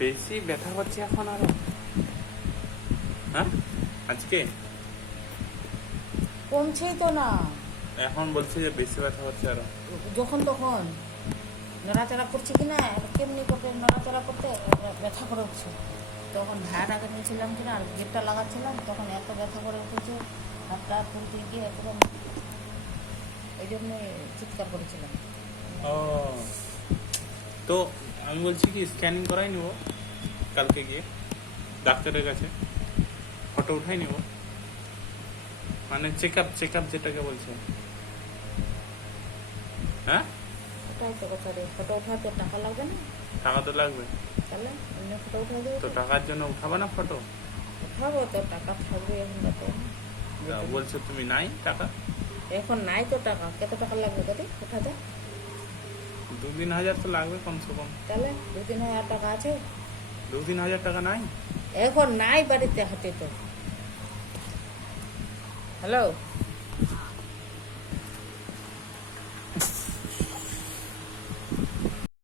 বেশি ব্যথা করছে এখন আরো? হ্যাঁ, আজকে কমছেই তো না। এখন বলছে যে বেশি ব্যথা হচ্ছে আরো। যখন তখন নড়াচড়া করছে কিনা, কেমনি করতে নড়াচড়া করতে ব্যথা করে উঠছে। তখন ভাত আগে নিয়েছিলাম কিনা, আর গেটটা লাগাচ্ছিলাম, তখন এত ব্যথা করে উঠেছে, হাতটা তুলতে গিয়ে একদম ওই জন্যে চিৎকার করেছিলাম। ও, তো আমি বলছি কি স্ক্যানিং করাই নিব কালকে গিয়ে ডাক্তারের কাছে, ফটো উঠাই নিব, মানে চেক আপ যেটাকে বলছে। হ্যাঁ, ওটাই তো কথা রে, ফটো উঠাতে টাকা লাগবে না? টাকা তো লাগবে। তাহলে অন্য ফটো উঠাই দেবো তো তো। টাকার জন্য উঠাবে না ফটো? উঠাবো তো, টাকা থাকবে এখন যাতে। বলছো তুমি নাই টাকা? এখন নাই তো টাকা, কত টাকা লাগবে তোকে উঠাতে? 2-3 হাজার তো লাগবে কমসে কম। তাহলে 2-3 হাজার টাকা আছে? 2-3 হাজার টাকা নাই? এখন নাই বাড়িতে হাতে তো। হ্যালো।